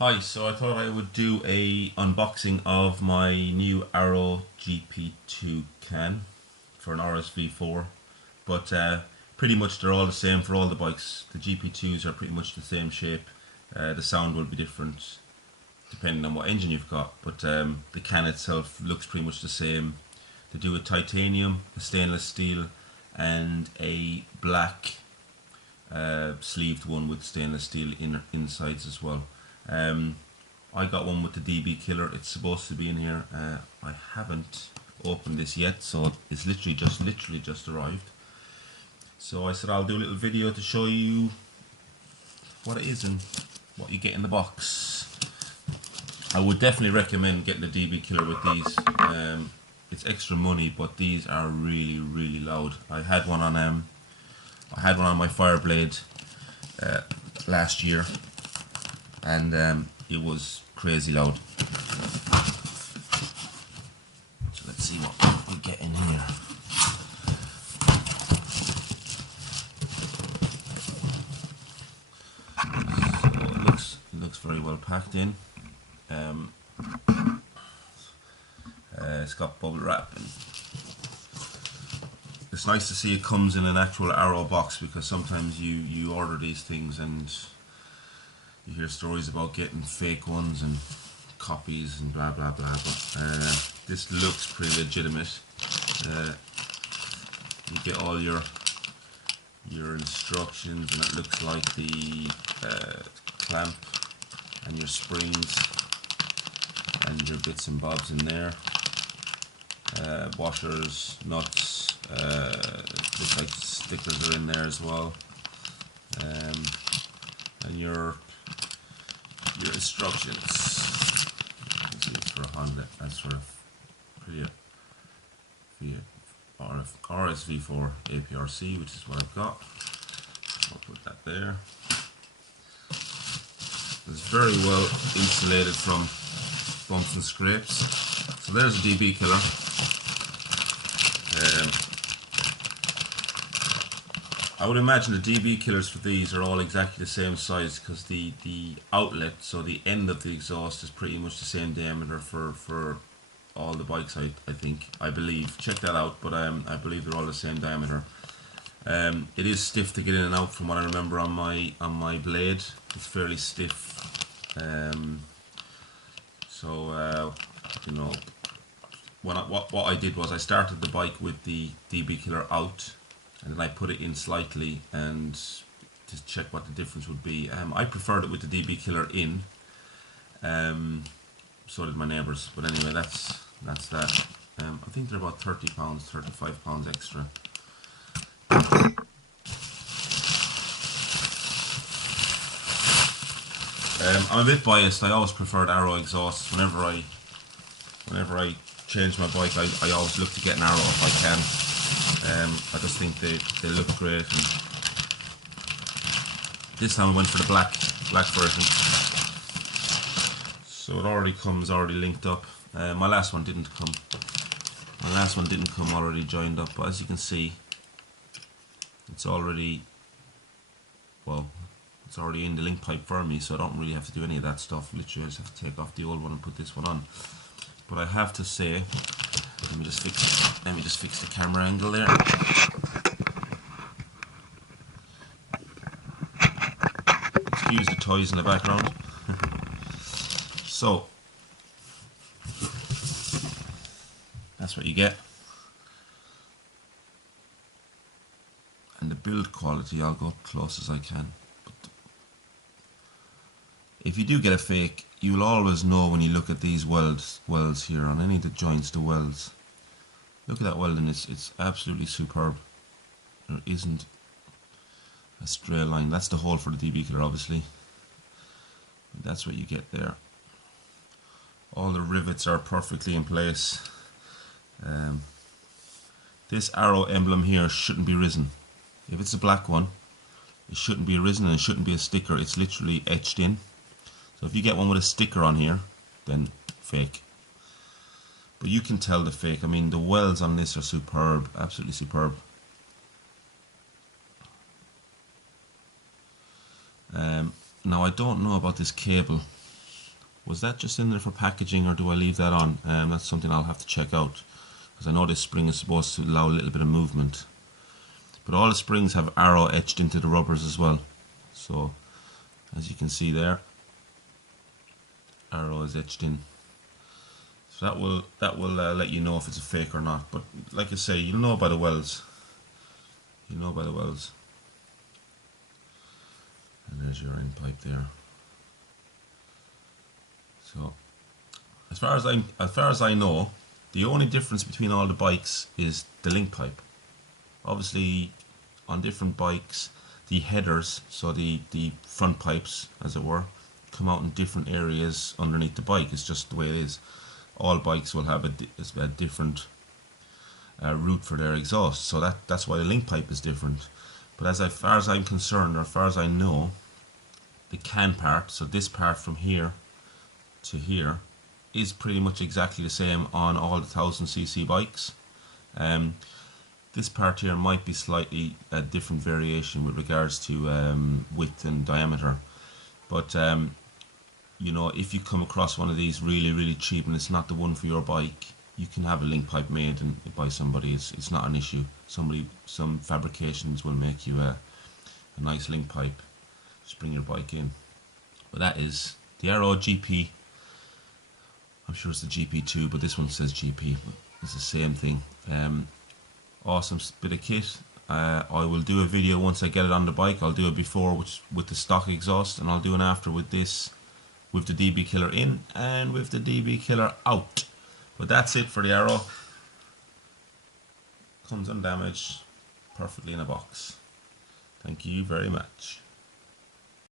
Hi, so I thought I would do a unboxing of my new Arrow gp2 can for an RSV4, but pretty much they're all the same for all the bikes. The gp2s are pretty much the same shape. The sound will be different depending on what engine you've got, but the can itself looks pretty much the same. They do a titanium, a stainless steel, and a black sleeved one with stainless steel insides as well. Um, I got one with the DB killer. It's supposed to be in here. I haven't opened this yet, so it's literally just arrived. So I said I'll do a little video to show you what it is and what you get in the box. I would definitely recommend getting the DB killer with these. It's extra money, but these are really loud. I had one on my Fireblade last year, and it was crazy loud. So let's see what we get in here. So it looks very well packed in. It's got bubble wrap, and it's nice to see it comes in an actual Arrow box, because sometimes you order these things and you hear stories about getting fake ones and copies and blah blah blah, but this looks pretty legitimate. You get all your instructions, and it looks like the clamp and your springs and your bits and bobs in there. Washers, nuts, looks like stickers are in there as well, and your instructions. See, it's for a Honda, that's for a aprilia RSV4 aprc, which is what I've got. I'll put that there. It's very well insulated from bumps and scrapes. So there's a DB killer. I would imagine the DB killers for these are all exactly the same size, because the outlet, so the end of the exhaust, is pretty much the same diameter for all the bikes. I believe. Check that out, but I believe they're all the same diameter. It is stiff to get in and out, from what I remember on my blade. It's fairly stiff. You know, what I did was I started the bike with the DB killer out, and then I put it in slightly and to check what the difference would be. I preferred it with the DB killer in. So did my neighbours, but anyway, that's that. I think they're about £30, £35 extra. I'm a bit biased. I always preferred Arrow exhausts. Whenever I change my bike, I always look to get an Arrow if I can. I just think they look great, and this time I went for the black version. So it already comes linked up. My last one didn't come. Already joined up, but as you can see, it's already in the link pipe for me, so I don't really have to do any of that stuff. Literally, I just have to take off the old one and put this one on. But I have to say, let me just fix the camera angle there. Excuse the toys in the background. So that's what you get. And the build quality, I'll go close as I can. But if you do get a fake, you'll always know when you look at these welds here on any of the joints, the welds. Look at that welding, it's absolutely superb. There isn't a stray line. That's the hole for the DB killer, obviously. That's what you get there. All the rivets are perfectly in place. This Arrow emblem here shouldn't be risen. If it's a black one, it shouldn't be risen, and it shouldn't be a sticker. It's literally etched in. So if you get one with a sticker on here, then fake. But you can tell the fake. I mean, the welds on this are superb, absolutely superb. Now I don't know about this cable. Was that just in there for packaging, or do I leave that on? That's something I'll have to check out, because I know this spring is supposed to allow a little bit of movement. But all the springs have arrow etched into the rubbers as well. So, as you can see there, arrow is etched in. So that will let you know if it's a fake or not. But like I say, you'll know by the welds. You know by the welds. And there's your end pipe there. So, as far as I know, the only difference between all the bikes is the link pipe. Obviously, on different bikes, the headers, so the front pipes, as it were, come out in different areas underneath the bike. It's just the way it is. All bikes will have a different route for their exhaust, so that's why the link pipe is different. But as far as I'm concerned, or as far as I know, the can part, so this part from here to here, is pretty much exactly the same on all the 1000cc bikes. This part here might be slightly a different variation with regards to width and diameter, but you know, if you come across one of these really cheap and it's not the one for your bike, you can have a link pipe made and by somebody. It's not an issue. Some fabrications will make you a nice link pipe. Just bring your bike in. But that is the Arrow GP. I'm sure it's the GP2, but this one says GP. It's the same thing. Awesome bit of kit. I will do a video once I get it on the bike. I'll do a before with the stock exhaust, and I'll do an after with this, with the DB killer in and with the DB killer out. But that's it for the Arrow. Comes undamaged, perfectly in a box. Thank you very much.